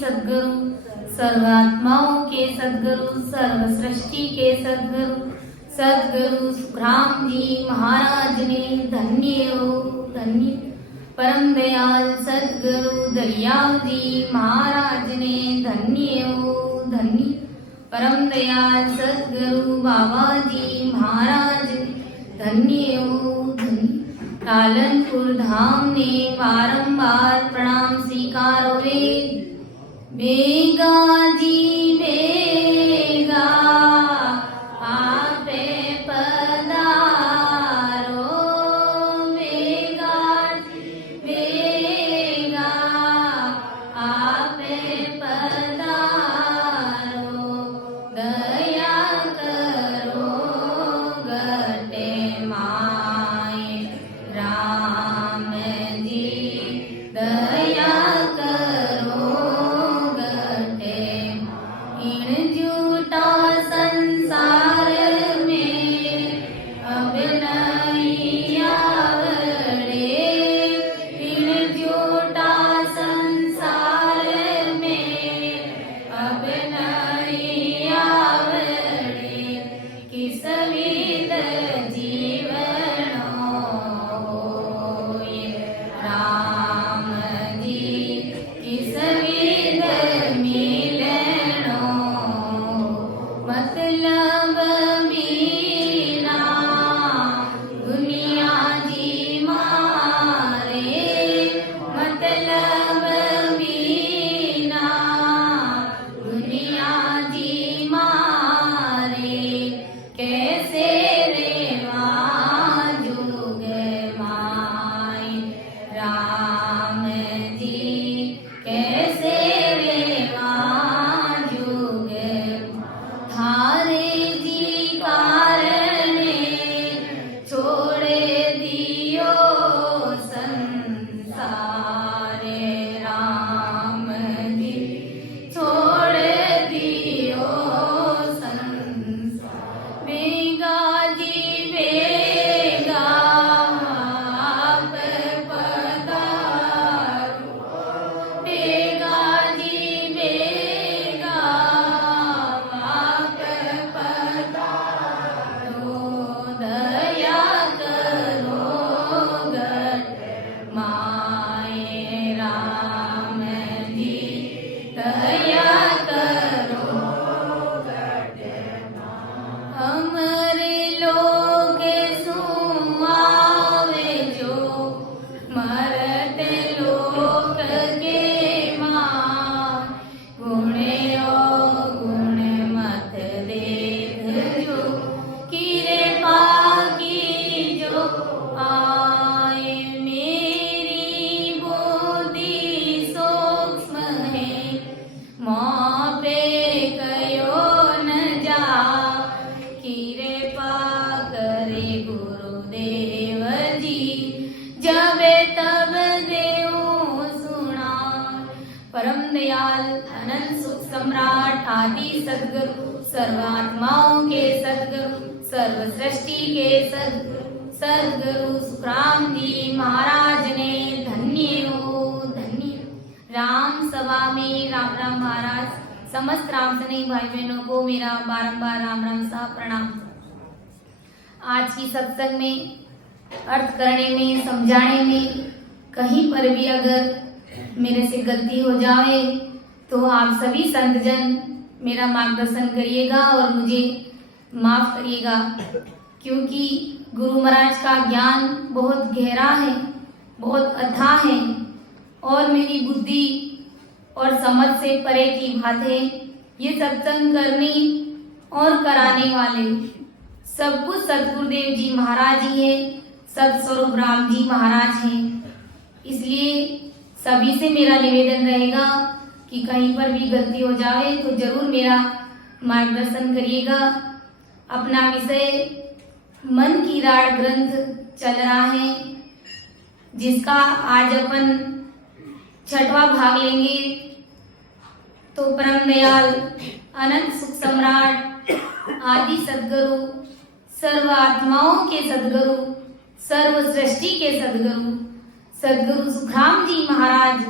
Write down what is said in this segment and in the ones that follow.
सद्गुरु, सर्वात्माओं के सद्गुरु, सर्व सृष्टि के सद्गुरु, सद्गुरु सुखराम जी महाराज ने धन्य हो धन्य। परम दयाल सद्गुरु दरियाव जी महाराज ने धन्य हो धन्य। परम दयाल सद्गुरु बाबा जी महाराज धन्य हो धन्य। कालनपुर धाम ने बारंबार प्रणाम स्वीकारो रे। बेगा जी बेगा आपे पधारो, बेगा जी बेगा आपे पधारो। दया करो गटे माए राम जी, दया करो गटे। इन झूठा संसार में अब नहीं आवड़े, इन झूठा संसार में अब नहीं आवड़े। किस विध जीवनो होए राम जी, किस विध मिलनो। मतलब बिना दुनिया जी मारे, मतलब बिना दुनिया जी मारे। कैसे रेवा जुग माए राम जी, कैसे रेवा जुग। थारे जी कारणे छोड़े दियो संसारे राम जी, छोड़े दियो संसार। बेगा जी बेगा आप पधारो, बेगा जी बेगा आप पधारो। दया करो गट माए राम जी, दया करो गट। हमरे लोग सुआवे जो मरते लोक के मान। गुणे गुण मत देख जो किरे पाकी जो आए। मेरी बुद्धि सूक्ष्म है माँ पे कयो न जा। किरे पा करे गुरुदेव जी, जबे तब देव सुना। परम दयाल अनंत सुख सम्राट आदि सद्गुरु, सर्वात्माओं के सद्गुरु, सर्व सृष्टि के सद्गुरु, सद्गुरु सुखराम जी महाराज ने धन्य हो धन्य। राम सभा में राम राम महाराज, समस्त राम सैनिक भाई बहनों को मेरा बारंबार राम राम सा प्रणाम। आज की सत्संग में अर्थ करने में समझाने में कहीं पर भी अगर मेरे से गलती हो जाए तो आप सभी संतजन मेरा मार्गदर्शन करिएगा और मुझे माफ करिएगा, क्योंकि गुरु महाराज का ज्ञान बहुत गहरा है, बहुत अथाह है और मेरी बुद्धि और समझ से परे की बात है। ये सत्संग करने और कराने वाले सब कुछ सतगुरुदेव जी महाराज ही है, सतस्वरूप राम जी महाराज हैं। इसलिए सभी से मेरा निवेदन रहेगा कि कहीं पर भी गलती हो जाए तो जरूर मेरा मार्गदर्शन करिएगा। अपना विषय मन की राड़ ग्रंथ चल रहा है, जिसका आज अपन छठवां भाग लेंगे। तो परम दयाल अनंत सुख सम्राट आदि सद्गुरु, सर्व आत्माओं के सद्गुरु, सर्व सृष्टि के सद्गुरु, सद्गुरु सुखराम जी महाराज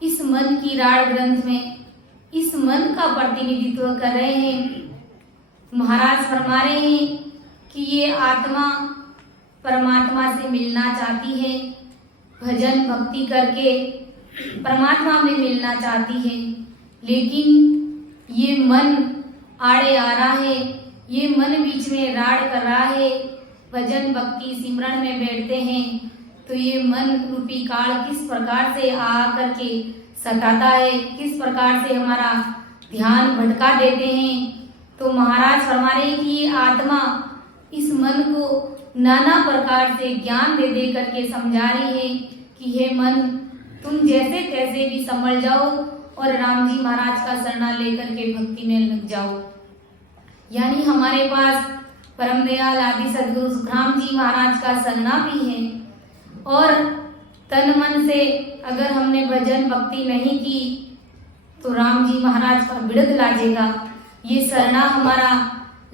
इस मन की राड़ ग्रंथ में इस मन का प्रतिनिधित्व कर रहे हैं। महाराज फरमा रहे हैं कि ये आत्मा परमात्मा से मिलना चाहती है, भजन भक्ति करके परमात्मा में मिलना चाहती है, लेकिन ये मन आड़े आ रहा है, ये मन बीच में राड़ कर रहा है। भजन भक्ति सिमरन में बैठते हैं तो ये मन रूपी काल किस प्रकार से आ करके सताता है, किस प्रकार से हमारा ध्यान भटका देते हैं। तो महाराज फरमा रहे हैं कि ये आत्मा इस मन को नाना प्रकार से ज्ञान दे दे करके समझा रही है कि हे मन, तुम जैसे तैसे भी संभल जाओ और राम जी महाराज का शरणा लेकर के भक्ति में लग जाओ। यानी हमारे पास परम दयाल आदि सद्गुरु सुखराम जी महाराज का शरणा भी है, और तन मन से अगर हमने भजन भक्ति नहीं की तो राम जी महाराज का बिड़द लाजेगा, ये शरणा हमारा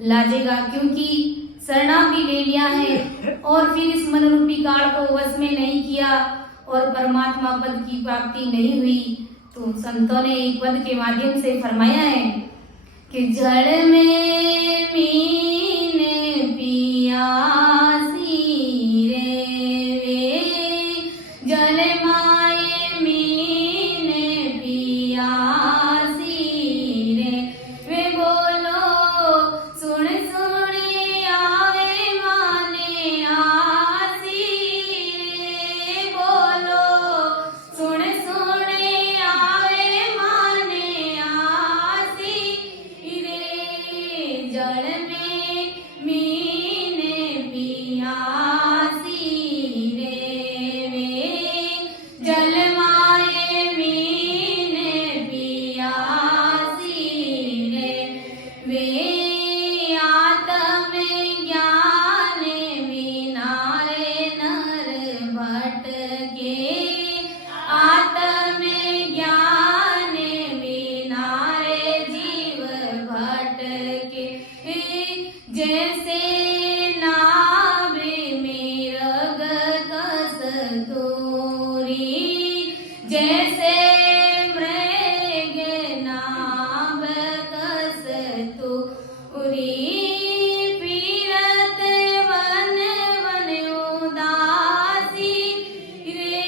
लाजेगा, क्योंकि शरणा भी ले लिया है और फिर इस मन रूपी काल को वश में नहीं किया और परमात्मा पद की प्राप्ति नहीं हुई। तो संतों ने एक पद के माध्यम से फरमाया है कि जल में मीन पियासी रे वे, जल माए मीन पियासी रे वे, बोलो सुन सुन आवे माने आसी रे, बोलो सुन सुन आवे माने आसी रे, जल में मीन पियासी रे वे, जल माए मीन पियासी रे वे, आत्म ज्ञान बिना रे नर भटके, आत्म ज्ञान बिना रे जीव भटके, जैसे नाभि मृग कस्तूरी, जैसे मृग नाभ कस्तूरी, पीरत वन वन उदासी रे,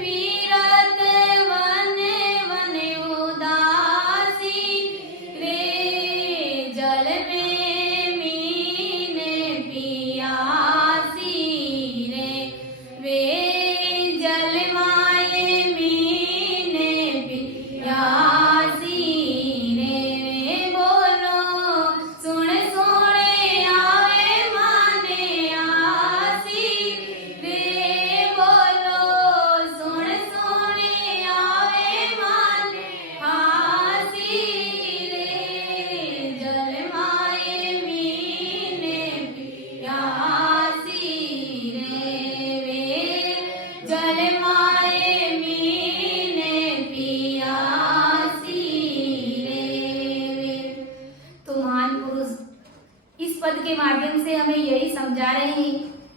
पीरत वन वन उदासी रे, जल में मीन पियासी रे वे, जल माए मीन पियासी रे, बोलो सुन सुन आवे माने आसी रे, बोलो सुन सुन आवे माने आसी रे, जल माए मीन पियासी रे वे, जल माए मीन पियासी रे वे। तो महान पुरुष इस पद के माध्यम से हमें यही समझा रहे हैं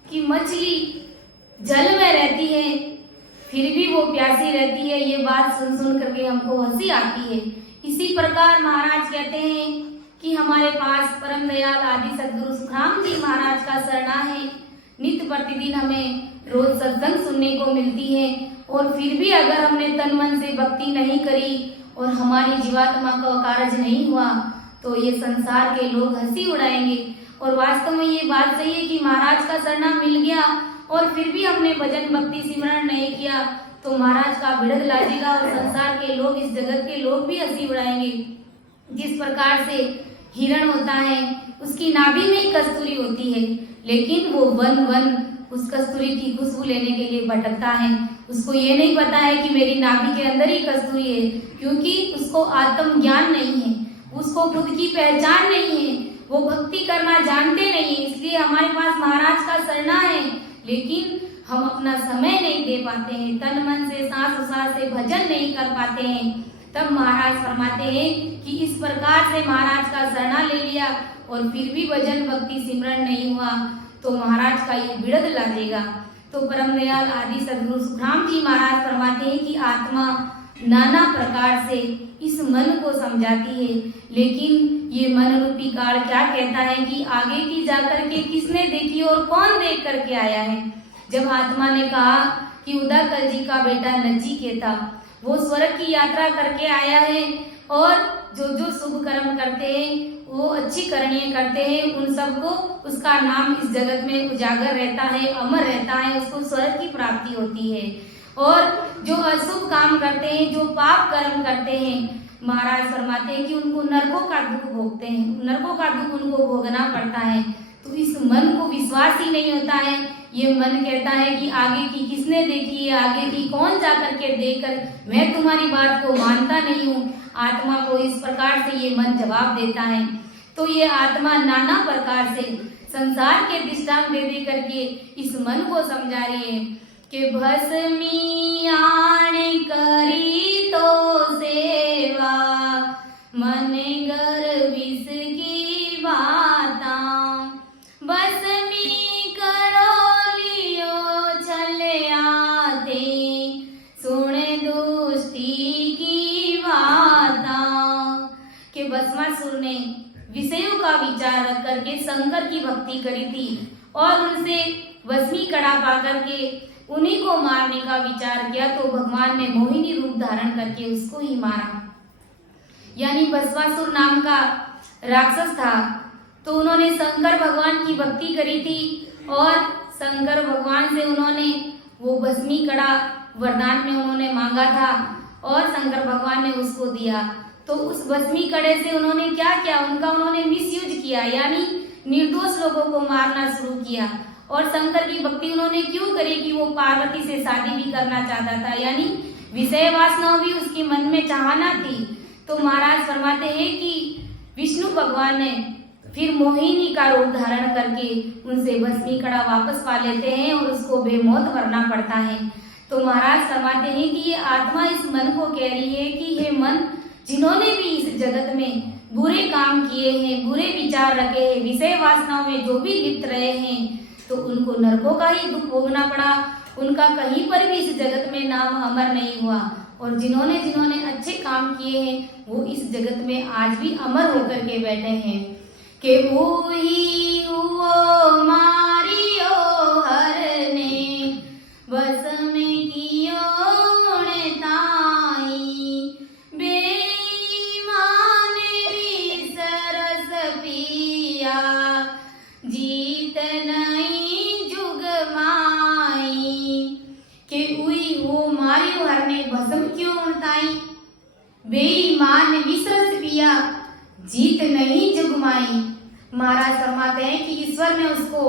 कि मछली जल में रहती है फिर भी वो प्यासी रहती है। ये बात सुन सुन करके हमको हंसी आती है। इसी प्रकार महाराज कहते हैं कि हमारे पास परम दयाल आदि सद्गुरु सुखराम जी महाराज का शरणा है। नित्य प्रतिदिन हमें रोज सत्संग सुनने को मिलती है, और फिर भी अगर हमने तन मन से भक्ति नहीं करी और हमारी जीवात्मा का कार्य नहीं हुआ तो ये संसार के लोग हंसी उड़ाएंगे। और वास्तव में ये बात सही है कि महाराज का शरणा मिल गया और फिर भी हमने भजन भक्ति सिमरन नहीं किया तो महाराज का बिड़द लाजेगा और संसार के लोग, इस जगत के लोग भी हंसी उड़ाएंगे। जिस प्रकार से हिरण होता है उसकी नाभि में ही कस्तूरी होती है, लेकिन वो वन वन उस कस्तूरी की खुशबू लेने के लिए भटकता है। उसको ये नहीं पता है कि मेरी नाभि के अंदर ही कस्तूरी है, क्योंकि उसको आत्म ज्ञान नहीं है, उसको खुद की पहचान नहीं है, वो भक्ति करना जानते नहीं है। इसलिए हमारे पास महाराज का शरणा है, लेकिन हम अपना समय नहीं दे पाते हैं, तन मन से सांस सांस से भजन नहीं कर पाते हैं। तब महाराज फरमाते हैं कि इस प्रकार से महाराज का शरणा ले लिया और फिर भी भजन भक्ति सिमरन नहीं हुआ तो महाराज का ये बिड़द लाजेगा। तो परम दयाल आदि सद्गुरु सुखराम जी महाराज फरमाते हैं कि आत्मा नाना प्रकार से इस मन को समझाती है, लेकिन ये मन रूपी काल क्या कहता है कि आगे की जाकर के किसने देखी और कौन देख करके आया है। जब आत्मा ने कहा कि उदाकल जी का बेटा नचिकेता वो स्वर्ग की यात्रा करके आया है और जो जो शुभ कर्म करते हैं वो अच्छी करणीय करते हैं, उन सबको उसका नाम इस जगत में उजागर रहता है, अमर रहता है, उसको स्वर्ग की प्राप्ति होती है। और जो अशुभ काम करते हैं, जो पाप कर्म करते हैं, महाराज फरमाते हैं कि उनको नरकों का दुख भोगते हैं, नरकों का दुख उनको भोगना पड़ता है। तो इस मन को विश्वास ही नहीं होता है। ये मन कहता है कि आगे की किसने देखी है, आगे की कौन जाकर के देखकर, मैं तुम्हारी बात को मानता नहीं हूँ। आत्मा को इस प्रकार से ये मन जवाब देता है। तो ये आत्मा नाना प्रकार से संसार के दृष्टांत दे दे करके इस मन को समझा रही है कि भस्मी आण करी तो सेवा, मन गर्विस की बाता, भस्मी करो लियो छले आते, सुन दुष्टि की बाता। कि भस्मासुर ने विषयों का विचार रख करके शंकर की भक्ति करी थी और उनसे भस्मी कड़ा पा करके उन्हीं को मारने का विचार किया, तो भगवान ने मोहिनी रूप धारण करके उसको ही मारा। यानी भस्मासुर नाम का राक्षस था, तो उन्होंने शंकर भगवान की भक्ति करी थी और शंकर भगवान से उन्होंने वो भस्मी कड़ा वरदान में उन्होंने मांगा था और शंकर भगवान ने उसको दिया। तो उस भस्मी कड़े से उन्होंने क्या किया, उन्होंने मिसयूज किया, यानी निर्दोष लोगों को मारना शुरू किया। और शंकर की भक्ति उन्होंने क्यों करी कि वो पार्वती से शादी भी करना चाहता था, यानी विषय वासना भी उसके मन में चाहना थी। तो महाराज फरमाते हैं कि विष्णु भगवान ने फिर मोहिनी का रूप धारण करके उनसे भस्मी कड़ा वापस पा लेते हैं और उसको बेमौत मरना पड़ता है। तो महाराज फरमाते हैं कि ये आत्मा इस मन को कह रही है कि हे मन, जिन्होंने भी इस जगत में बुरे काम किए हैं, बुरे विचार रखे हैं, विषय वासनाओं में जो भी लिप्त रहे हैं, तो उनको नरकों का ही दुख भोगना पड़ा, उनका कहीं पर भी इस जगत में नाम अमर नहीं हुआ। और जिन्होंने जिन्होंने अच्छे काम किए हैं वो इस जगत में आज भी अमर होकर के बैठे हैं। कि ऊही हुओ मारियो हरने, बस में कियो ताई, बेईमान सरस पिया, जीत नहीं जुग माई। के उई हो मारियो हरने, भस्म क्यों उड़ताई, बेईमान विसरस पिया, जीत नहीं जुग माई। महाराज फरमाते हैं कि ईश्वर ने उसको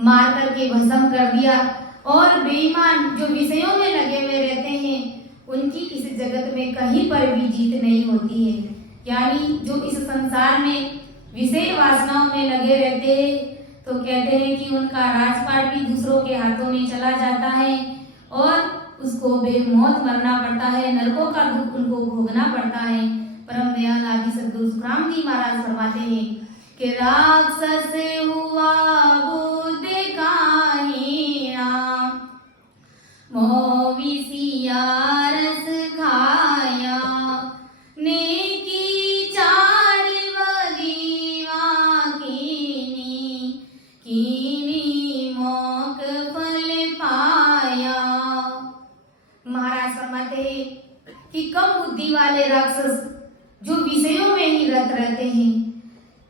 मार करके भस्म कर दिया और बेईमान जो विषयों में लगे हुए रहते हैं उनकी इस जगत में कहीं पर भी जीत नहीं होती है। यानी जो इस संसार में विषय वासनाओं में लगे रहते हैं तो कहते हैं कि उनका राजपाट भी दूसरों के हाथों में चला जाता है और उसको बेमौत मरना पड़ता है, नरकों का दुख उनको भोगना पड़ता है। परम दयाल आदि सद्गुरु सुखराम जी महाराज फरमाते हैं कि राक्षस हुआ बुद्ध काहीणा, मोविसिया रस खाया, नेकी चार बदीवा कीनी, कीनी मोक फल पाया। महाराज फरमाते हैं कि कम बुद्धि वाले राक्षस जो विषयों में ही रत रहते हैं,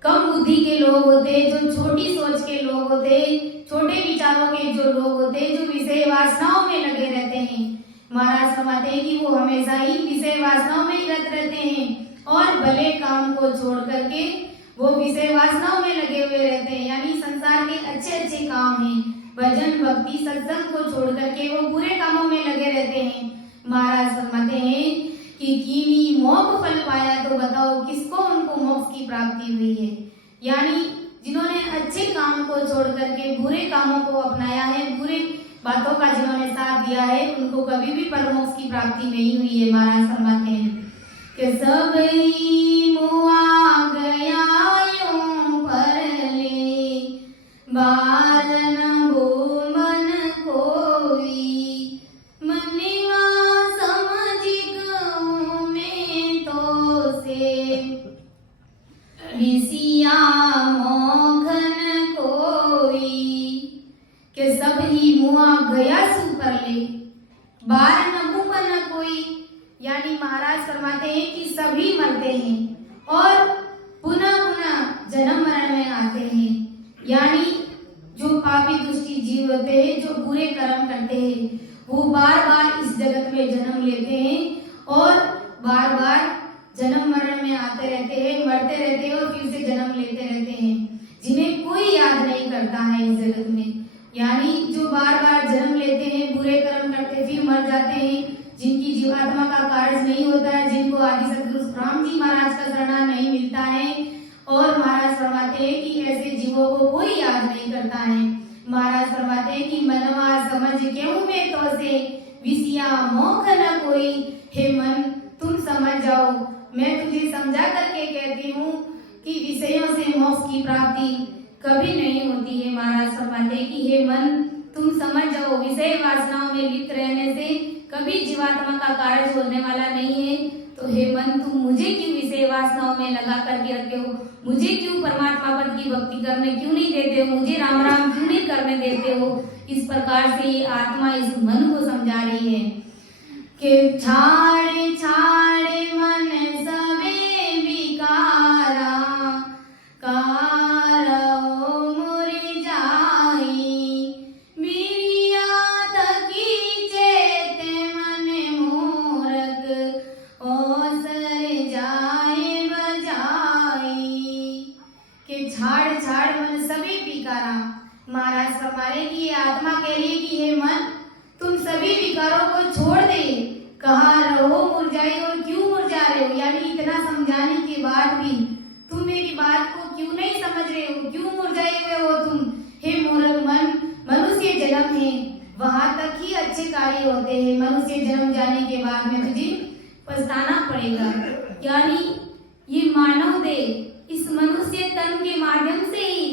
कम बुद्धि के लोग होते हैं, जो छोटी सोच के लोग होते हैं, छोटे विचारों के जो लोग होते हैं, जो विषय वासनाओं में लगे रहते हैं, महाराज फरमाते हैं कि वो हमेशा ही विषय वासनाओं में ही रत रहते हैं और भले काम को छोड़ करके वो विषय वासनाओं में लगे हुए रहते हैं। यानी संसार के अच्छे अच्छे काम हैं, भजन भक्ति सत्संग को छोड़ करके वो बुरे कामों में लगे रहते हैं। महाराज फरमाते हैं कि कीनी मोक्ष फल पाया, तो बताओ किसको उनको मोक्ष की प्राप्ति हुई है। यानी जिन्होंने अच्छे काम को छोड़ करके बुरे कामों को अपनाया है, बुरे बातों का जिन्होंने साथ दिया है, उनको कभी भी परमोक्ष की प्राप्ति नहीं हुई है। महाराज फरमाते हैं कि सब ही मुआ गया यूं पर ले, बारन भूमन को यानी महाराज फरमाते हैं कि सभी मरते हैं और पुनः पुनः जन्म मरण में आते हैं। यानी जो पापी दुष्टी जीव होते हैं, जो बुरे कर्म करते हैं, वो बार बार इस जगत में जन्म लेते हैं और बार बार जन्म मरण में आते रहते हैं, मरते रहते हैं और फिर से जन्म लेते रहते हैं, जिन्हें कोई याद नहीं करता है इस जगत में। यानी जो बार बार जन्म लेते हैं, बुरे कर्म करते फिर मर जाते हैं, जिनकी जीवात्मा का कार्य नहीं होता है, जिनको आदि सद्गुरु राम जी महाराज का शरण नहीं मिलता है, और महाराज फरमाते हैं कि ऐसे जीवों को कोई याद नहीं करता है। महाराज फरमाते हैं कि मनवा समझ क्यों में तो से विषया मोख न कोई, हे मन तुम समझ जाओ, मैं तुझे समझा करके कहती हूँ कि विषयों से मोक्ष की प्राप्ति कभी नहीं होती है। महाराज फरमाते हैं कि हे मन तुम समझ जाओ, विषय वासनाओं में लिप्त रहने से कभी जीवात्मा का कार्य होने वाला नहीं है। तो हे मन तुम मुझे क्यों विषय वासनाओं में लगा करके रखे हो, मुझे क्यों परमात्मा पद की भक्ति करने क्यों नहीं देते हो, मुझे राम राम क्यों नहीं करने देते हो। इस प्रकार से ये आत्मा इस मन को समझा रही है कि छाड़े छाड़े मन सवे विकारा, कारो मुरझाई, बिरिया तकी चेते मन मूरख, ओसर जाए बजाई। कि छाड़ छाड़ मन सभी विकारा, महाराज फरमाए कि ये आत्मा कह रही है कि हे मन तुम सभी विकारों को छोड़ दे, कहाँ रहो मुरझाई, और क्यों मुरझा रहे हो, यानी इतना समझाने के बाद भी तुम मेरी बात को क्यों नहीं समझ रहे हो, क्यों मुरझाए हुए हो तुम। हे मूर्ख मन, मनुष्य जन्म है, वहां तक ही अच्छे कार्य होते हैं, मनुष्य जन्म जाने के बाद में तुझे पछताना पड़ेगा। यानी ये मानव देह, इस मनुष्य तन के माध्यम से ही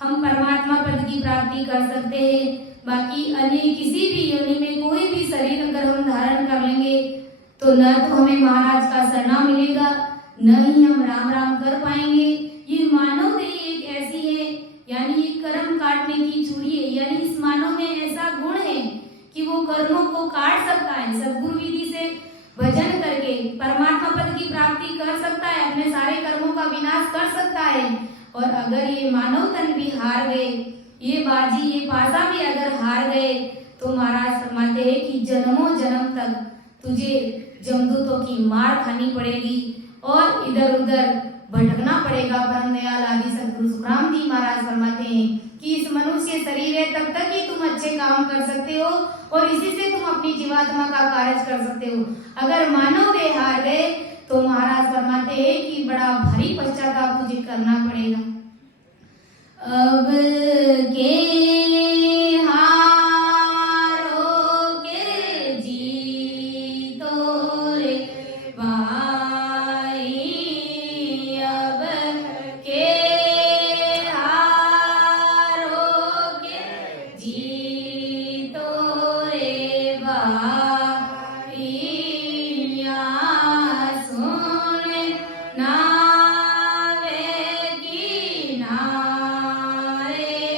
हम परमात्मा पद की प्राप्ति कर सकते हैं। बाकी अन्य किसी भी योनि में कोई भी शरीर अगर हम धारण कर लेंगे तो न तो हमें महाराज का शरणा मिलेगा, न ही हम राम राम कर पाएंगे। ये मानव देह एक ऐसी है, यानी ये कर्म काटने की छुरी है, यानी इस मानव में ऐसा गुण है कि वो कर्मों को काट सकता है, सद्गुरु विधि से भजन करके परमात्मा पद की प्राप्ति कर सकता है, अपने सारे कर्मों का विनाश कर सकता है। और अगर ये मानव तन भी हार गए, ये बाजी ये पासा भी अगर हार गए, तो महाराज फरमाते हैं कि जन्मों जन्म तक तुझे जमदूतों की मार खानी पड़ेगी और इधर उधर भटकना पड़ेगा। परम दयाल आदि सद्गुरु सुखराम जी महाराज फरमाते हैं कि इस मनुष्य शरीर है तब तक ही तुम अच्छे काम कर सकते हो और इसी से तुम अपनी जीवात्मा का कार्य कर सकते हो। अगर मानव देह हार गए तो महाराज फरमाते हैं कि बड़ा भारी पश्चाताप तुझे करना पड़ेगा। अब के हारो के जीतो रे भाई, अब के हारो के जीतो रे भाई, सुन नावे की नारे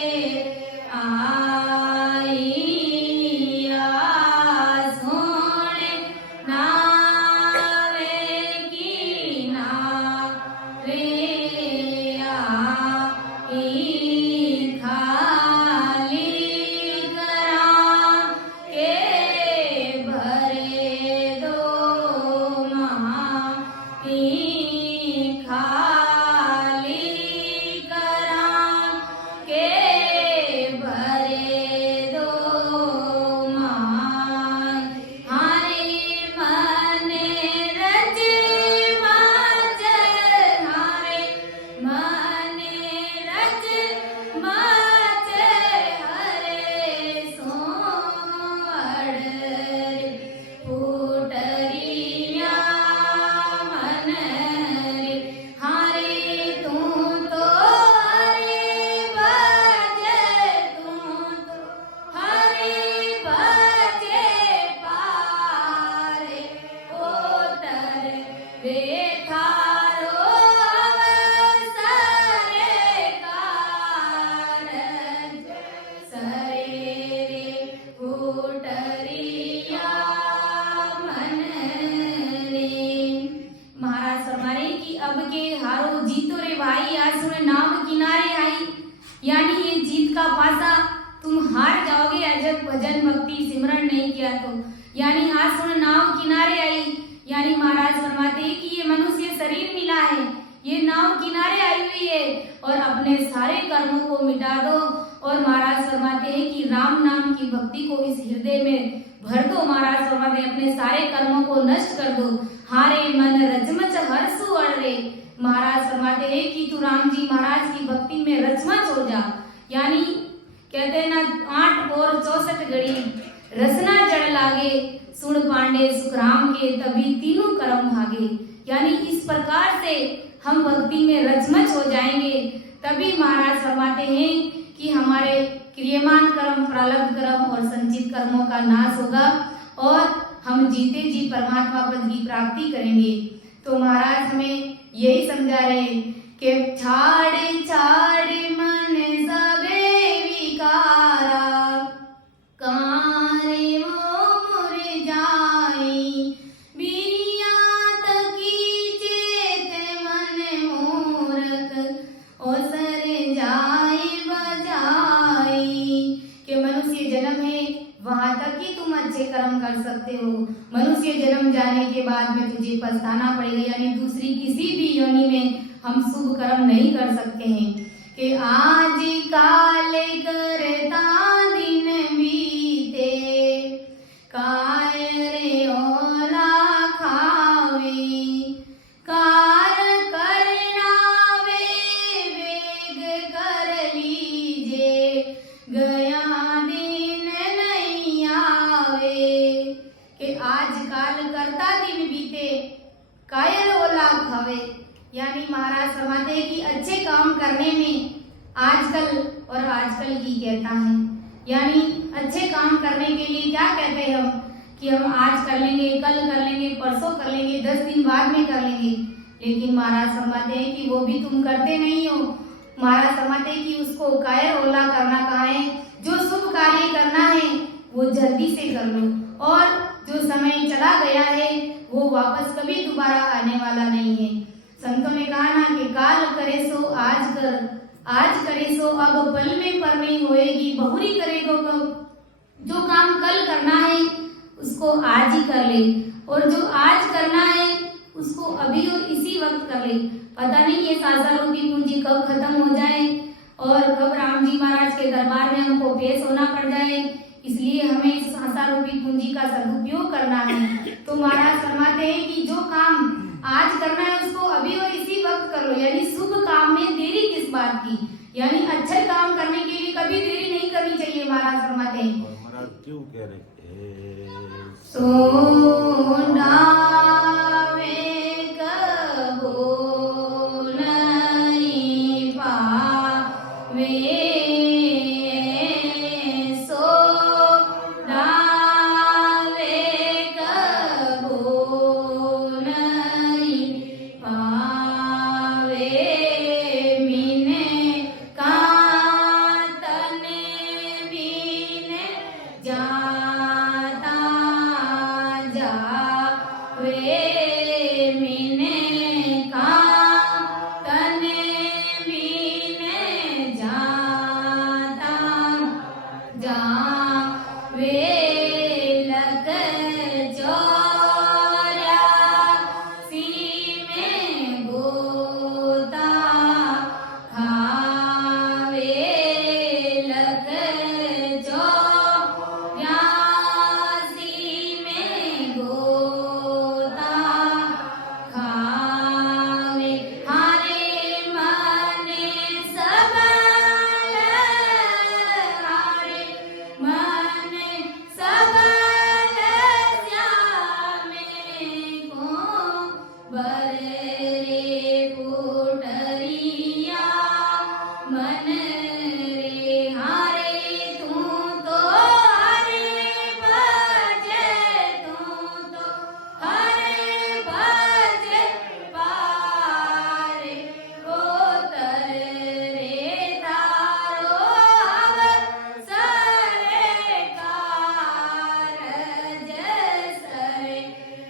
के हारो जीतो रे भाई, आज सुन नाव किनारे आई। यानी ये जीत का पासा, तुम हार जाओगे अजब भजन भक्ति सिमरन नहीं किया तो। यानी आज सुन नाव किनारे आई, यानी महाराज फरमाते हैं कि ये मनुष्य शरीर मिला है, ये नाव किनारे आई हुई है और अपने सारे कर्मों को मिटा दो। और महाराज फरमाते हैं कि राम नाम की भक्ति को इस हृदय में भर दो। महाराज फरमाते हैं अपने सारे कर्मों को नष्ट कर दो। हारे मन रचमच हर्षु अड़े। महाराज फरमाते हैं कि तू राम जी महाराज की भक्ति में रचमच हो जा। यानी कहते हैं ना, 8 और 64 घड़ी रसना जड़ लागे, सुन पांडे सुखराम के तभी तीनों कर्म भागे। यानी इस प्रकार से हम भक्ति में रचमच हो जाएंगे, तभी महाराज फरमाते हैं कि हमारे क्रियमान कर्म, प्रारब्ध कर्म और संचित कर्मों का नाश होगा और हम जीते जी परमात्मा पद की प्राप्ति करेंगे। तो महाराज हमें यही समझा रहे हैं कि छाड़े छाड़े मन सबे विकारा, कारे वो मुर जाई, बिरियात की चेत मन मूरख, ओसर जाए बजाई। कि मनुष्य जन्म है वहां तक ही तुम अच्छे कर्म कर सकते हो, मनुष्य जन्म जाने के बाद में तुझे पछताना पड़ेगा। यानी दूसरी किसी भी योनि में हम शुभ कर्म नहीं कर सकते हैं। कि आज काल करता दिन बीते, काय रे ओला खावे, कार करनावे वेग कर लीजे, गया दिन नहीं आवे। कि आज काल करता दिन बीते, कायर ओला खावे। यानी महाराज फरमाते हैं कि अच्छे काम करने में आजकल और आजकल की कहता है। यानी अच्छे काम करने के लिए क्या कहते हैं हम, कि हम आज कर लेंगे, कल कर लेंगे, परसों कर लेंगे, 10 दिन बाद में कर लेंगे। लेकिन महाराज फरमाते हैं कि वो भी तुम करते नहीं हो। महाराज फरमाते हैं कि उसको कायर ओला करना कहाँ है, जो शुभ कार्य करना है वो जल्दी से कर लो, और जो समय चला गया है वो वापस कभी दोबारा आने वाला नहीं है। संतों ने कहा ना कि काल करे सो आज कर, आज करे सो अब पल में पर नहीं होएगी, बहुरी करेगो कब। जो काम कल करना है उसको आज ही कर ले, और जो आज करना है उसको अभी और इसी वक्त कर ले। पता नहीं ये सांसारों की पूंजी कब खत्म हो जाए और कब राम जी महाराज के दरबार में हमको पेश होना पड़ जाए। इसलिए हमें इस सांसारों की पूंजी का सदुपयोग करना है। तो महाराज फरमाते हैं कि जो काम आज करना है उसको अभी और इसी वक्त कर लो। यानी शुभ काम में देरी किस बात की, यानी अच्छे काम करने के लिए कभी देरी नहीं करनी चाहिए। महाराज फरमाते हैं, महाराज क्यों कह रहे सोना में कबो नहीं पावे,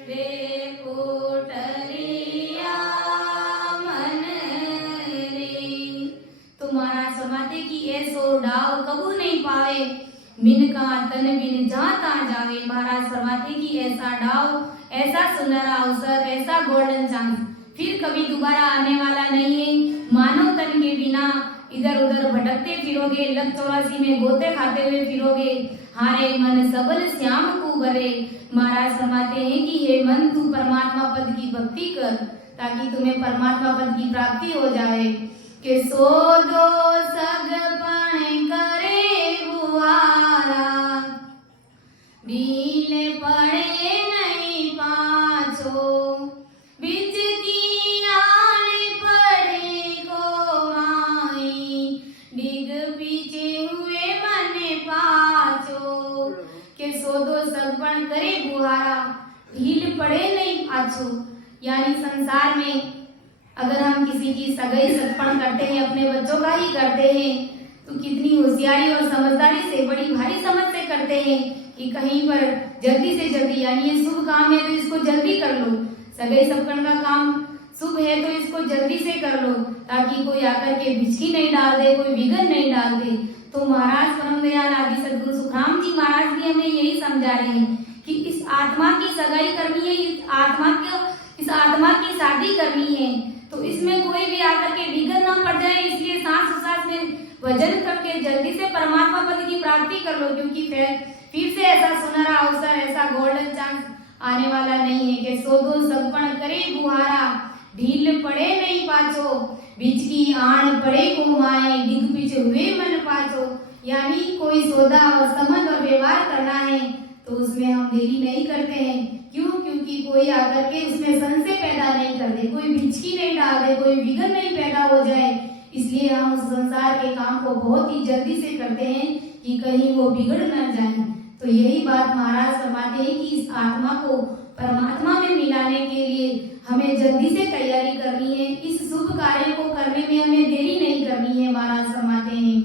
रे कोटरिया मिन का तन बिन जाता जावे। महाराज फरमाते कि ऐसा डाव, ऐसा सुनहरा अवसर, ऐसा गोल्डन चांस फिर कभी दोबारा आने वाला नहीं है। मानव तन के बिना इधर उधर भटकते फिरोगे, लक 84 में गोते खाते हुए फिरोगे। हारे मन सबल श्याम को भरे। महाराज फरमाते हैं कि हे मन, तू परमात्मा पद की भक्ति कर ताकि तुम्हें परमात्मा पद की प्राप्ति हो जाए। कि सो दो सगपण करे बुआरा, ढील पड़े नहीं पाछो। बिच की आन पड़े को माई, डिग पीछे हुए मन पाछो। के सो दो सगपण करे बुहारा, ढील पड़े नहीं पाछो। यानी संसार में अगर हम किसी की सगाई सगपण करते हैं, अपने बच्चों का ही करते हैं, तो कितनी होशियारी और समझदारी से, बड़ी भारी समझ से करते हैं कि कहीं पर जल्दी से जल्दी, यानी ये शुभ काम है तो इसको जल्दी कर लो, सगाई सगपण का काम शुभ है तो इसको जल्दी से कर लो ताकि कोई आकर के बिचकी नहीं डाल दे, कोई विघ्न नहीं डाल दे। तो महाराज परम दयाल आदि सदगुरु सुखराम जी महाराज भी हमें यही समझा रहे हैं कि इस आत्मा की सगाई करनी है, इस आत्मा की शादी करनी है, तो इसमें कोई भी आकर के विघ्न न पड़ जाए। इसलिए सांस में भजन करके जल्दी से परमात्मा पद की प्राप्ति कर लो, क्योंकि फिर से ऐसा सुनहरा अवसर, ऐसा गोल्डन चांस आने वाला नहीं है। कि सो दो सगपण करे बुहारा, ढील पड़े नहीं पाछो। बीच की आन पड़े को माए, डिग पीछे हुए मन पाछो। यानी कोई सौदा और संबंध और व्यवहार करना है तो उसमें हम देरी नहीं करते हैं। क्यों? क्योंकि कोई आकर के उसमें संशय पैदा नहीं कर दे, कोई बिचकी नहीं डाल दे, कोई विघ्न नहीं पैदा हो जाए। इसलिए हम उस संसार के काम को बहुत ही जल्दी से करते हैं कि कहीं वो बिगड़ न जाए। तो यही बात महाराज फरमाते हैं कि इस आत्मा को परमात्मा में मिलाने के लिए हमें जल्दी से तैयारी करनी है। इस शुभ कार्य को करने में हमें देरी नहीं करनी है। महाराज फरमाते हैं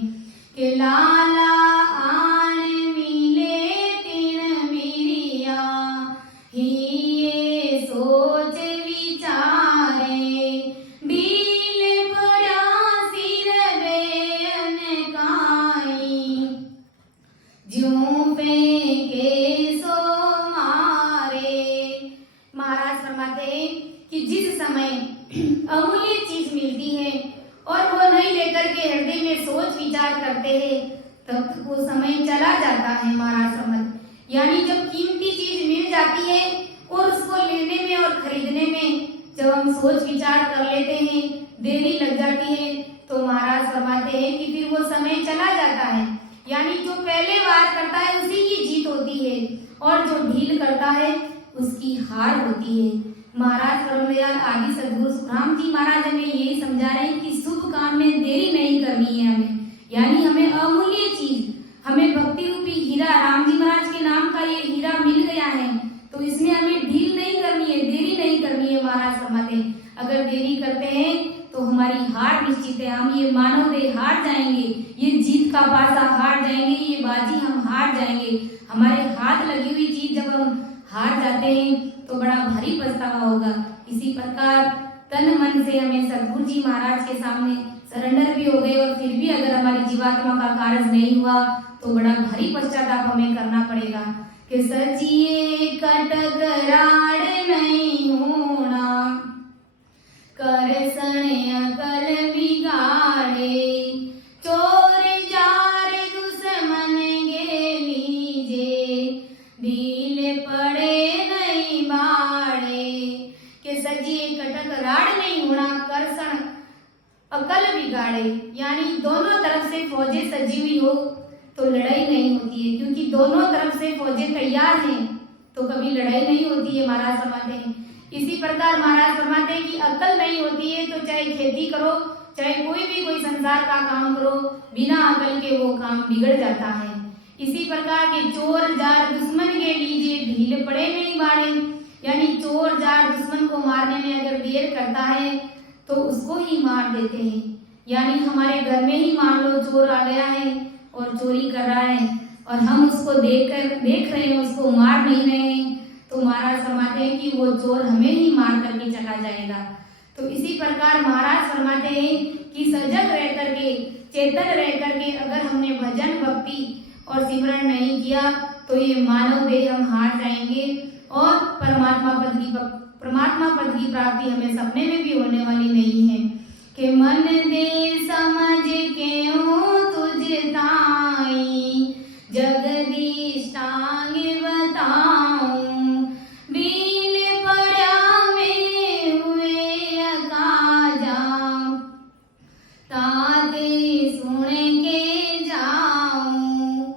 कि लाला आन मिले तिन मिरिया, ही सोच विचारे, डील पड़ा सिर बेअन काई, ज्यों फेंके सो मारे। महाराज फरमाते हैं कि जिस समय अमूल्य चीज मिलती है और वो नहीं लेकर के हृदय में सोच विचार करते हैं, तब वो समय चला जाता है। महाराज फरमाते यानी जब कीमती चीज मिल जाती है और उसको लेने में और खरीदने में जब हम सोच विचार कर लेते हैं, देरी लग जाती है, तो महाराज फरमाते हैं कि फिर वो समय चला जाता है। यानी जो पहले वार करता है उसी की जीत होती है और जो ढील करता है उसकी हार होती है। महाराज परम दयाल आदि सदगुरु सुखराम जी महाराज हमें यही समझा रहे हैं कि शुभ काम में देरी नहीं करनी है हमें। यानी हमें अमूल्य चीज, हमें भक्ति रूपी हीरा, राम जी महाराज के नाम का ये हीरा मिल गया है, तो इसमें हमें ढील नहीं करनी है, देरी नहीं करनी है। महाराज फरमाते हैं अगर देरी करते हैं तो हमारी हार निश्चित है, हम ये मानव देह हार जाएंगे, ये जीत का पासा हार जाएंगे, ये बाजी हम हार जाएंगे। हमारे हाथ लगी हुई चीज जब हम हार जाते हैं तो बड़ा भारी पछतावा होगा। इसी प्रकार तन मन से हमें सदगुरु जी महाराज के सामने सरेंडर भी हो गए और फिर भी अगर हमारी जीवात्मा का कार्य नहीं हुआ तो बड़ा भारी पश्चाताप हमें करना पड़ेगा। कि सजिए कटकराड़ नहीं होना, कर सने अकल बिगाड़े, चोर जार दुश्मन गे लीजे, ढील पड़े नहीं बाड़े। के सजिए कटकराड़ नहीं होना, कर सण अकल बिगाड़े। यानी दोनों तरफ से फौजें सजी हुई हो तो लड़ाई नहीं होती है, क्योंकि दोनों तरफ से फौजें तैयार हैं तो कभी लड़ाई नहीं होती है। महाराज फरमाते हैं इसी प्रकार महाराज फरमाते हैं कि अकल नहीं होती है तो चाहे खेती करो, चाहे कोई संसार का काम करो, बिना अकल के वो काम बिगड़ जाता है। इसी प्रकार के चोर जार दुश्मन के लीजिए, ढील पड़े नहीं बाड़े। यानी चोर जार दुश्मन को मारने में अगर देर करता है तो उसको ही मार देते हैं। यानी हमारे घर में ही मान लो चोर आ गया है और चोरी कर रहा है और हम उसको देख रहे हैं, उसको मार नहीं रहे हैं, तो महाराज फरमाते हैं कि वो चोर हमें ही मार करके चला जाएगा। तो इसी प्रकार महाराज फरमाते हैं कि सजग रह करके, चेतन रह करके अगर हमने भजन भक्ति और सिमरण नहीं किया तो ये मानव देह हम हार जाएंगे और परमात्मा पद की प्राप्ति हमें सपने में भी होने वाली नहीं है। कि मन दे समझ क्यों तुझ ताई जगदीश टांग बताऊं बीन पड़ा में हुए अकाजा ताते सुन के जाऊं।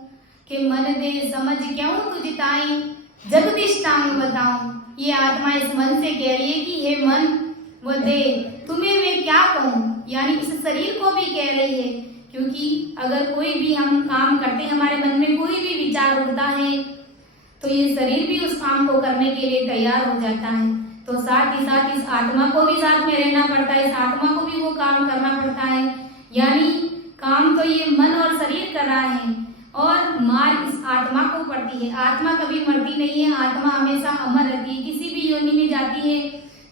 कि मन दे समझ क्यों तुझ ताई जगदीश टांग बताऊं। ये आत्मा इस मन से कह रही है कि हे मन वो दे तुम्हें मैं क्या कहूँ, यानी इस शरीर को भी कह रही है। क्योंकि अगर कोई भी हम काम करते हैं, हमारे मन में कोई भी विचार उठता है तो ये शरीर भी उस काम को करने के लिए तैयार हो जाता है। तो साथ ही साथ इस आत्मा को भी साथ में रहना पड़ता है, इस आत्मा को भी वो काम करना पड़ता है। यानी काम तो ये मन और शरीर कर रहा है और मार इस आत्मा को पड़ती है। आत्मा कभी मरती नहीं है, आत्मा हमेशा अमर रहती है। किसी भी योनि में जाती है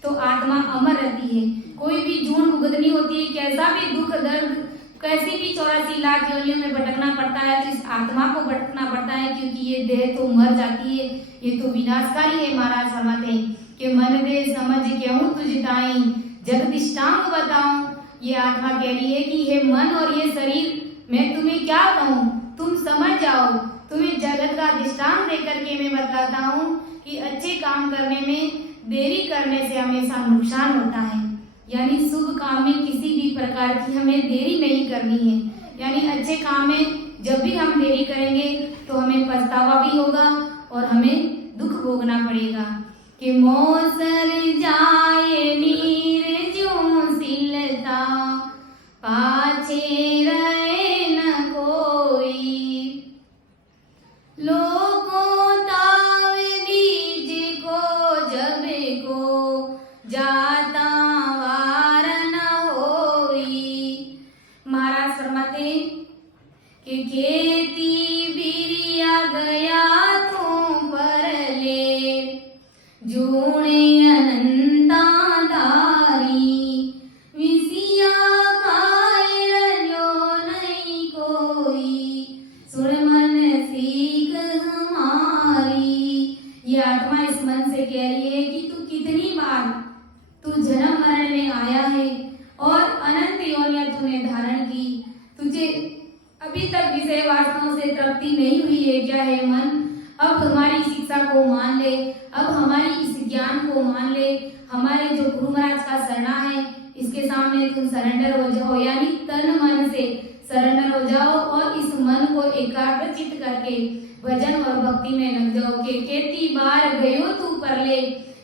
तो आत्मा अमर रहती है। कोई भी जून भुगतनी होती है, कैसा भी दुख दर्द, कैसी भी 84 लाख योनियों में भटकना पड़ता है तो इस आत्मा को भटकना पड़ता है, क्योंकि ये देह तो मर जाती है, ये तो विनाशकारी है। महाराज फरमाते हैं कि मन दे समझ क्यों तुझ ताई जगदीष्टांग बताऊं। ये आत्मा कह रही है कि हे मन और ये शरीर मैं तुम्हें क्या कहूँ, तुम समझ जाओ। तुम्हें जगत का दृष्टांत देकर के मैं बतलाता हूँ कि अच्छे काम करने में देरी करने से हमेशा नुकसान होता है। यानी शुभ काम में किसी भी प्रकार की हमें देरी नहीं करनी है। यानी अच्छे काम में जब भी हम देरी करेंगे तो हमें पछतावा भी होगा और हमें दुख भोगना पड़ेगा। कि मौसर जाए नीर ज्यों सिलता पाछे रहे न कोई लोगों तावे बीज को जब को जाता वार न होई। महाराज फरमाते कि खेती बिरिया गया तू पर ले जूणे अनंता धारी विसिया कायर जो नहीं कोई सुन मन सीख हमारी। ये आत्मा इस मन से कह रही है कि तू कितनी बार तू जन्म मरण में आया है और अनंत योनियां तूने धारण की, तुझे अभी तक विषय वासनाओं से तृप्ति नहीं हुई है क्या है मन? अब हमारी शिक्षा को मान ले, अब हमारी इस ज्ञान को मान ले, हमारे जो गुरु महाराज का शरणा है इसके सामने तुम सरेंडर हो जाओ। यानी तन मन से सरेंडर हो जाओ और इस मन को एकाग्रचित करके भजन और भक्ति में लग जाओ। कि केती बार गयो तू परले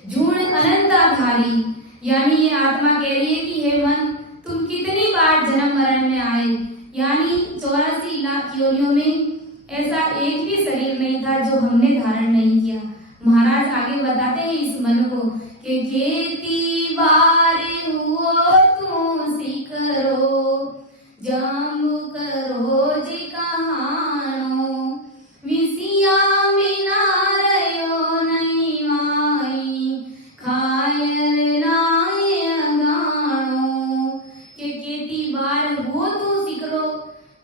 जूण अनंता धारी। यानी ये आत्मा कह रही है कि हे मन तुम कितनी बार जन्म मरण में आए। यानी 84 लाख योनियों में ऐसा एक भी शरीर नहीं था जो हमने धारण नहीं किया। महाराज आगे बताते हैं इस मन को कि खेती बार हुओ तू सिकरो जाम्बु करो जी कहानो विसिया मिना रयो नहीं माई खायर नाय अगाणो। के खेती बार हो तू सिकरो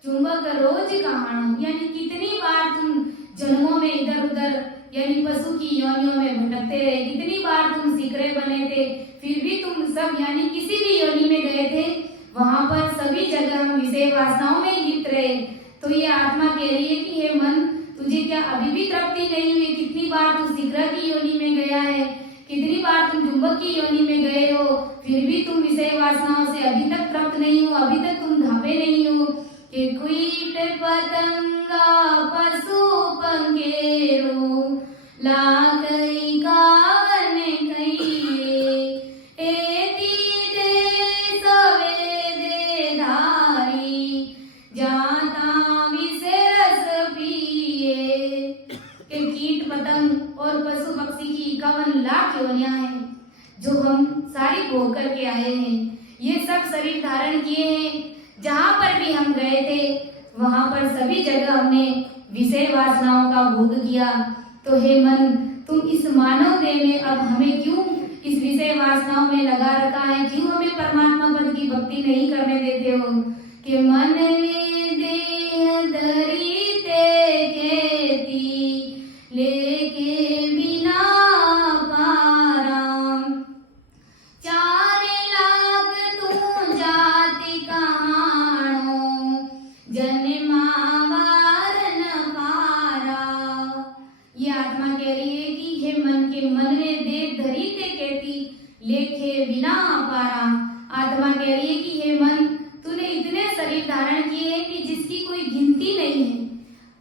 चुंबक रोज कहाणो। यानी कितनी बार तुम जन्मों में इधर उधर यानी पशु की योनियों में भटकते रहे, कितनी बार तुम सिकरे बने थे, फिर भी तुम सब यानी किसी भी योनि में गए थे, वहां पर सभी जगह हम विषय वासनाओं में लिप्त रहे। तो ये आत्मा कह रही है कि हे मन तुझे क्या अभी भी तृप्ति नहीं हुई? कितनी बार तू सिकरा की योनि में गया है, कितनी बार तुम चुंबक की योनि में गए हो, फिर भी तुम विषय वासनाओं से अभी तक तृप्त नहीं हो, अभी तक तुम धापे नहीं हो। कि कीट पतंगा पशु पंखेरु लागई कावन कहिए एती दे सवेदे धारी जाता विषय रस पिए। कि कीट पतंग और पशु पक्षी की 51 लाख योनियां हैं जो हम सारी भोग करके आए हैं। ये सब शरीर धारण किए हैं। जहाँ पर भी हम गए थे वहां पर सभी जगह हमने विषय वासनाओं का भोग किया। तो हे मन तुम इस मानव देह में अब हमें क्यों इस विषय वासनाओं में लगा रखा है, क्यों हमें परमात्मा पद की भक्ति नहीं करने देते हो? कि मन में देह धरी ते बिना अपारा। आत्मा कह रही है कि हे मन, तूने इतने शरीर धारण किए हैं कि जिसकी कोई गिनती नहीं है।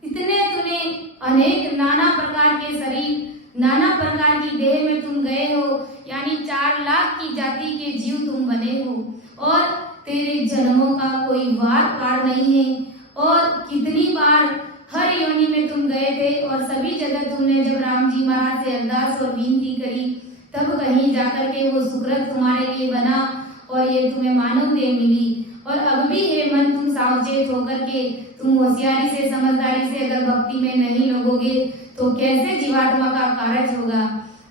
इतने तूने अनेक नाना प्रकार के शरीर, नाना प्रकार की देह में तुम गए हो, यानी 4 लाख की जाति के जीव तुम बने हो, और तेरे जन्मों का कोई वार पार नहीं है। और कितनी बार हर योनि में तुम गए थे, और सभी जगह तुमने जब राम जी महाराज से अरदास और विनती करी, तब कहीं जाकर के वो सुकृत तुम्हारे लिए बना और ये तुम्हें मानव देह मिली। और अब भी हे मन, तुम सावचेत होकर के, तुम होशियारी से, समझदारी से अगर भक्ति में नहीं लगोगे तो कैसे जीवात्मा का कार्य होगा।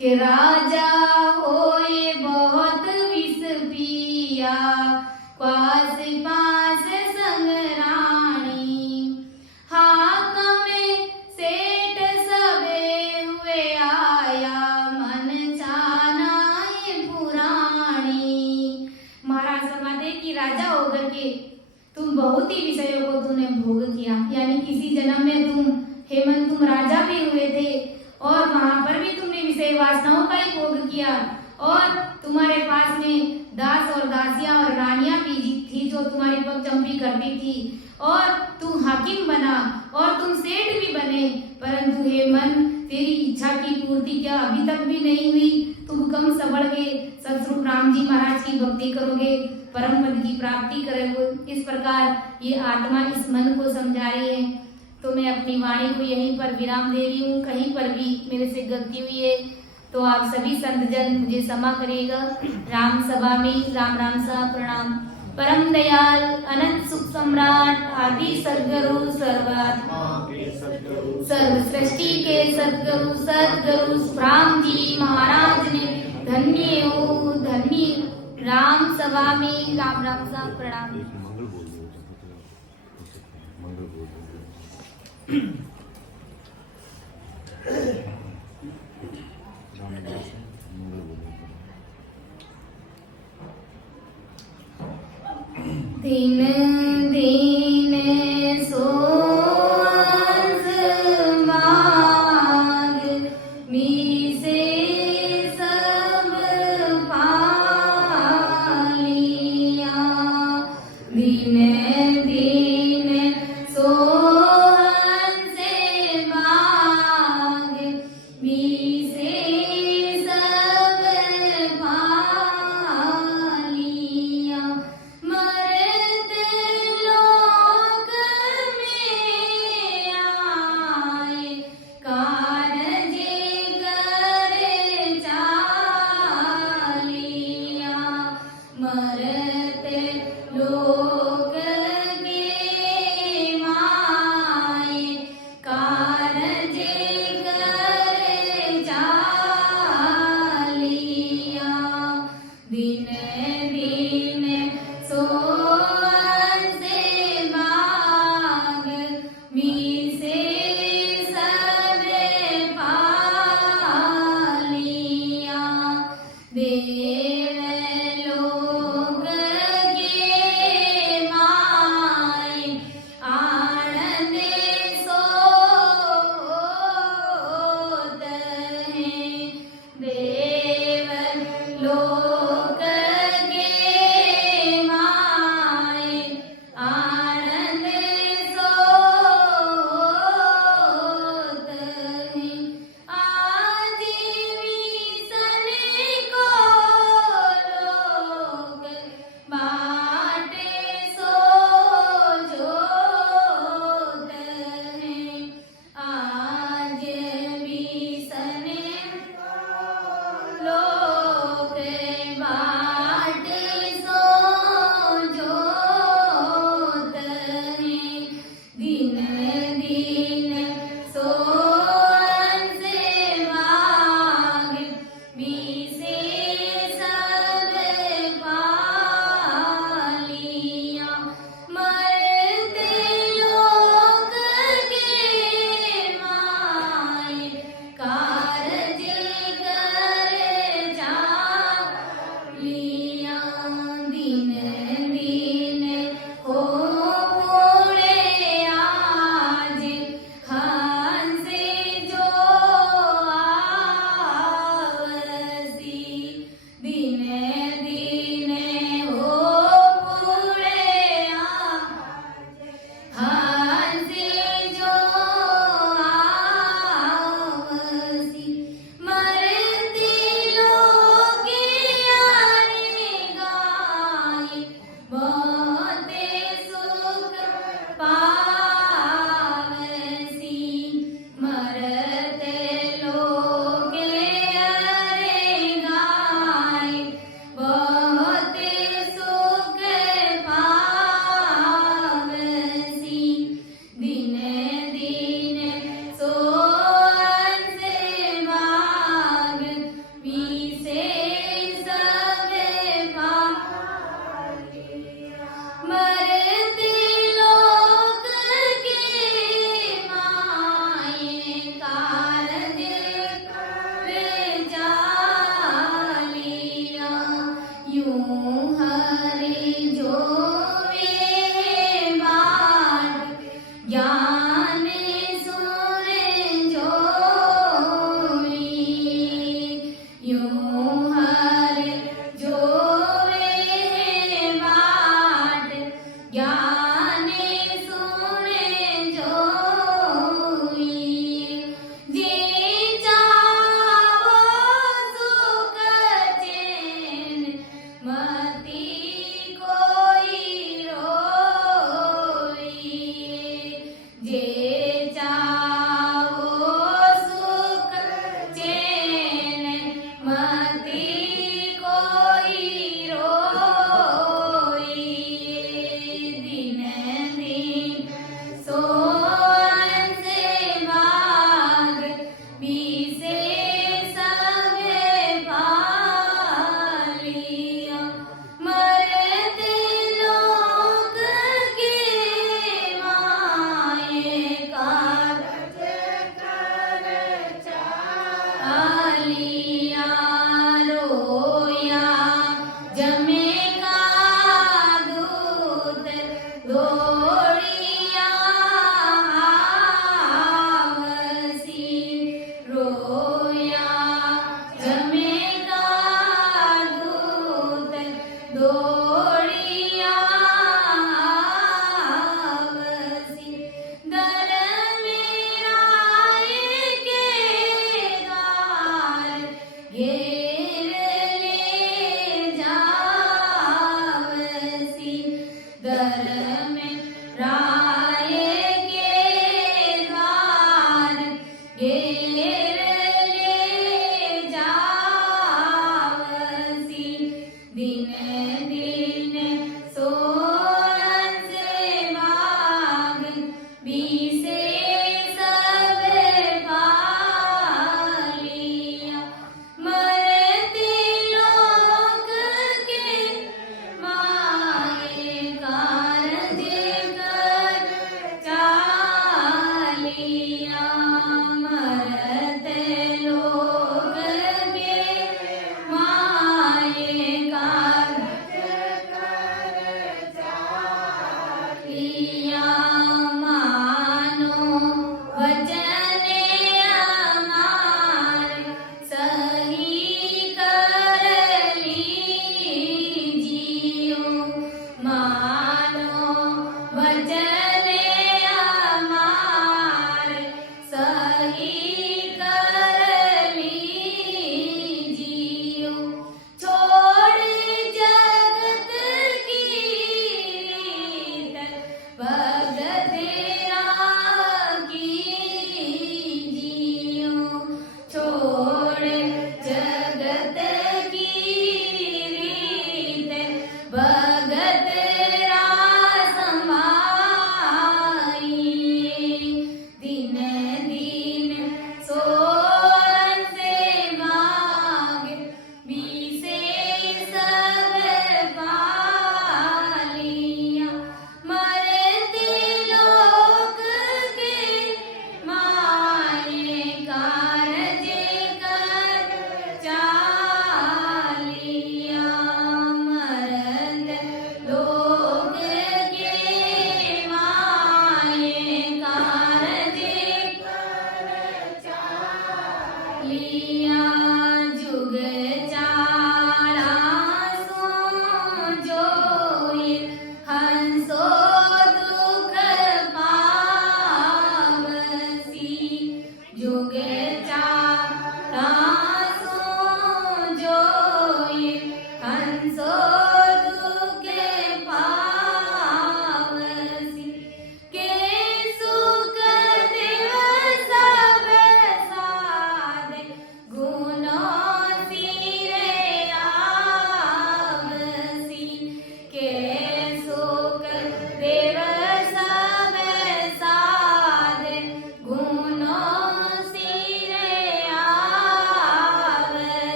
कि राजा होए बहुत विष पिया, पास पास संग रानी, हाकम सेठ सबे हुए आया, मन चानाए पुरानी। महाराज फरमाते कि राजा होकर के तुम बहुत ही विषयों को तुमने भोग किया, यानी किसी जन्म में तुम हेमंत तुम राजा भी हुए थे, और वहां पर भी तुमने विषय वासनाओं का ही भोग किया। और तुम्हारे पास में दास और दासियां और रानियां भी थी जो तुम्हारी पगचंपी करती थी, और तू हाकिम बना और तुम सेठ भी बने। परंतु हे मन, तेरी इच्छा की पूर्ति क्या अभी तक भी नहीं हुई? तुम कम सबड़ के सतरूप राम जी महाराज की भक्ति करोगे, परम पद की प्राप्ति करोगे। इस प्रकार ये आत्मा इस मन को समझा रही है। तो मैं अपनी वाणी को यहीं पर विराम दे रही हूँ। कहीं पर भी मेरे से गलती हुई है तो आप सभी संतजन मुझे क्षमा करिएगा। राम सभा में राम राम सा प्रणाम। परम दयाल अनंत सुख सम्राट आदि सद्गुरु सर्वात्मा सर्व सृष्टि के सद्गुरु राम जी महाराज ने धन्य हो धन्य। राम सभा में राम राम सा प्रणाम। एक मंगल बोल दो, मंगल बोल दो। दिन दिन सोज माग मीसे सब पालिया। दिन दिन सोहन से माग मीसे सब पालिया। मरत लोक में आए कारज कर चालिया। मरत लोक के माए कारज कर चालिया। दिन दिन सोहन से माग मीसे सब पालिया। देवलोक के माए आनंद सोत हैं। देवलोक के माए आनंद सोत हैं। आजीविसन को लो यूं हरि जोवे बाट ज्ञान सुने जोई यूं हरि जोवे बाट ज्ञान सुने जोई जे चाहो सुख चैन